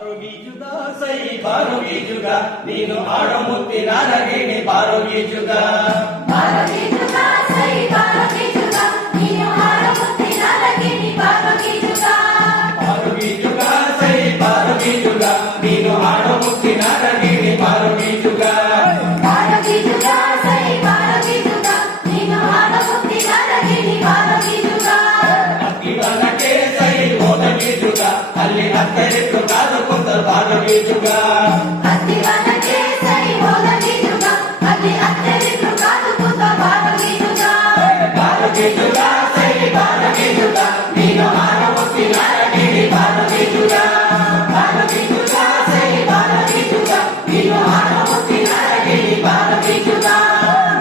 ಬಾರೋಗೀಜುಗ ಸೈ ಬಾರೋಗೀಜುಗ ನೀನು ಆಡೋ ಮುತ್ತಿನ ನಗಿಣಿ ಬಾರೋಗೀಜುಗ ಬಾರೋಗೀಜುಗ ಸೈ ಬಾರೋಗೀಜುಗ ನೀನು ಆಡೋ ಮುತ್ತಿನ ನಗಿಣಿ ಬಾರೋಗೀಜುಗ ಬಾರೋಗೀಜುಗ ಸೈ ಬಾರೋಗೀಜುಗ ನೀನು ಆಡೋ ಮುತ್ತಿನ ನಗಿಣಿ ಬಾರೋಗೀಜುಗ ಬಾರೋಗೀಜುಗ ಸೈ ಬಾರೋಗೀಜುಗ ನೀನು ಆಡೋ ಮುತ್ತಿನ ನಗಿಣಿ ಬಾರೋಗೀಜುಗ ಅಕ್ಕಿವನಕ್ಕೆ ಸೈ ಹೋದಗೀಜುಗ ಅಲ್ಲಿ ಅತ್ತರಿಟ್ಟು ಕಾದು ಕುಂತ ಬಾರೋಗೀಜುಗ ಅತ್ತಿವನಕ್ಕೆ ಸೈ ಹೋದಗೀಜುಗ ಅಲ್ಲಿ ಅತ್ತರಿಟ್ಟು ಕಾದು ಕುಂತ ಬಾರೋಗೀಜುಗ ಬಾರೋಗೀಜುಗ ಸೈ ಬಾರೋಗೀಜುಗ ನೀನು ಆಡೋ ಮುತ್ತಿನ ನಗಿಣಿ ಬಾರೋಗೀಜುಗ ಬಾರೋಗೀಜುಗ ಸೈ ಬಾರೋಗೀಜುಗ ನೀನು ಆಡೋ ಮುತ್ತಿನ ನಗಿಣಿ ಬಾರೋಗೀಜುಗ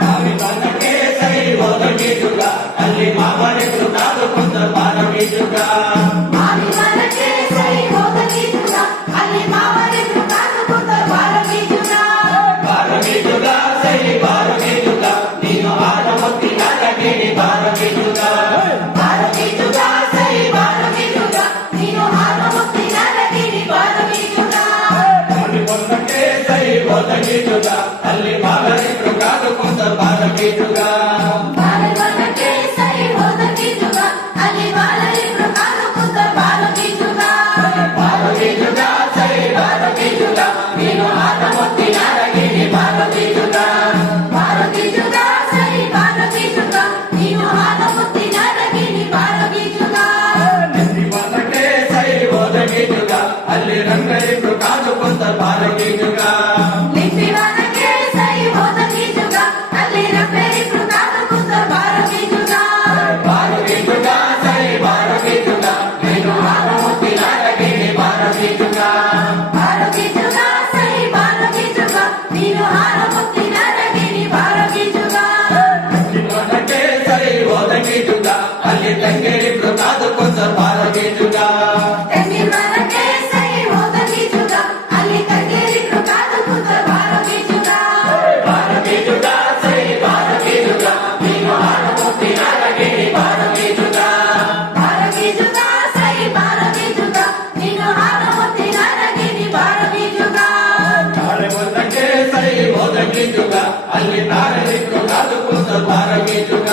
ಅಕ್ಕಿವನಕ್ಕೆ ಸೈ ಹೋದಗೀಜುಗ ಅಲ್ಲಿ ಮಾವನಿಟ್ಟು ಕಾದು ಕುಂತ ಬಾರೋಗೀಜುಗ ಮಾವಿನಕ್ಕೆ ಸೈ ಹೋದಗೀಜುಗ ಅಲ್ಲಿ ಮಾವನಿಟ್ಟು ಕಾದು ಕುಂತ ಬಾರೋಗೀಜುಗ ಬಾರೋಗೀಜುಗ ಸೈ ಬಾರೋಗೀಜುಗ ನೀನು ಆಡೋ ಮುತ್ತಿನ ನಗಿಣಿ ಬಾರೋಗೀಜುಗ ಬಾರೋಗೀಜುಗ ಸೈ ಬಾರೋಗೀಜುಗ ನೀನು ಆಡೋ ಮುತ್ತಿನ ನಗಿಣಿ ಬಾರೋಗೀಜುಗ ಮಾವಿನಕ್ಕೆ ಸೈ ಹೋದಗೀಜುಗ ಅಲ್ಲಿ ಮಾವನಿಟ್ಟು ಕಾದು ಕುಂತ ಬಾರೋಗೀಜುಗ ಬಾಲವನಕ್ಕೆ ಸೈ ಹೋದಗೀಜುಗ ಅಲ್ಲಿ ಬಾಲರಿಬ್ರು ಕಾದು ಕುಂತ ಬಾರೋಗೀಜುಗ ಬಾರೋಗೀಜುಗ ಸೈ ಬಾರೋಗೀಜುಗ ನೀನು ಆಟ ಮುತ್ತಿನ ನಗಿಣಿ ಬಾರೋಗೀಜುಗ ಬಾರೋಗೀಜುಗ ಸೈ ಬಾರೋಗೀಜುಗ ನೀನು ಆಡೋ ಮುತ್ತಿನ ನಗಿಣಿ ಬಾರೋಗೀಜುಗ ನೆತ್ತಿವನಕ್ಕೆ ಸೈ ಹೋದಗೀಜುಗ ಅಲ್ಲಿ ರಂಗರಿಬ್ರು ಕಾದು ಕುಂತ ಬಾರೋಗೀಜುಗ ಲಿಂಬಿವನಕ್ಕೆ ಸೈ ಹೋದಗೀಜುಗ ಅಲ್ಲಿ ರಂಗರಿಬ್ರು ಕಾದು ಕುಂತ ಬಾರೋಗೀಜುಗ ಬಾರೋಗೀಜುಗ ಸೈ ಬಾರೋಗೀಜುಗ ನೀನು ಆಟ ಮುತ್ತಿನ ನಗಿಣಿ ಬಾರೋಗೀಜುಗ ಬಾರೋಗೀಜುಗ ಸೈ ಬಾರೋಗೀಜುಗ ನೀನು ಆಡೋ ಮುತ್ತಿನ ನಗಿಣಿ ಬಾರೋಗೀಜುಗ ನೆತ್ತಿವನಕ್ಕೆ ಸೈ ಹೋದಗೀಜುಗ ಅಲ್ಲಿ ತಂಗೇರಿಬ್ರು ಕಾದು ಕುಂತ ಬಾರೋಗೀಜುಗ ತೆಂಗಿನಮರಕ್ಕೆ ಸೈ ಹೋದಗೀಜುಗ ಅಲ್ಲಿ ತಂಗೇರಿಬ್ರು ಕಾದು ಕುಂತ ಬಾರೋಗೀಜುಗ ಬಾರೋಗೀಜುಗ ಸೈ ಬಾರೋಗೀಜುಗ ನೀನು ಆಟ ಮುತ್ತಿನ ನಗಿಣಿ ಬಾರೋಗೀಜುಗ ಬಾರೋಗೀಜುಗ ಸೈ ಬಾರೋಗೀಜುಗ ನೀನು ಆಡೋ ಮುತ್ತಿನ ನಗಿಣಿ ಬಾರೋಗೀಜುಗ ನಾಳೆ ಒಂದಕ್ಕೆ ಸೈ ಹೋದಗೀಜುಗ ಅಲ್ಲಿ ನಾಳೆ ಕಾದು ಕುಂತ ಬಾರೋಗೀಜುಗ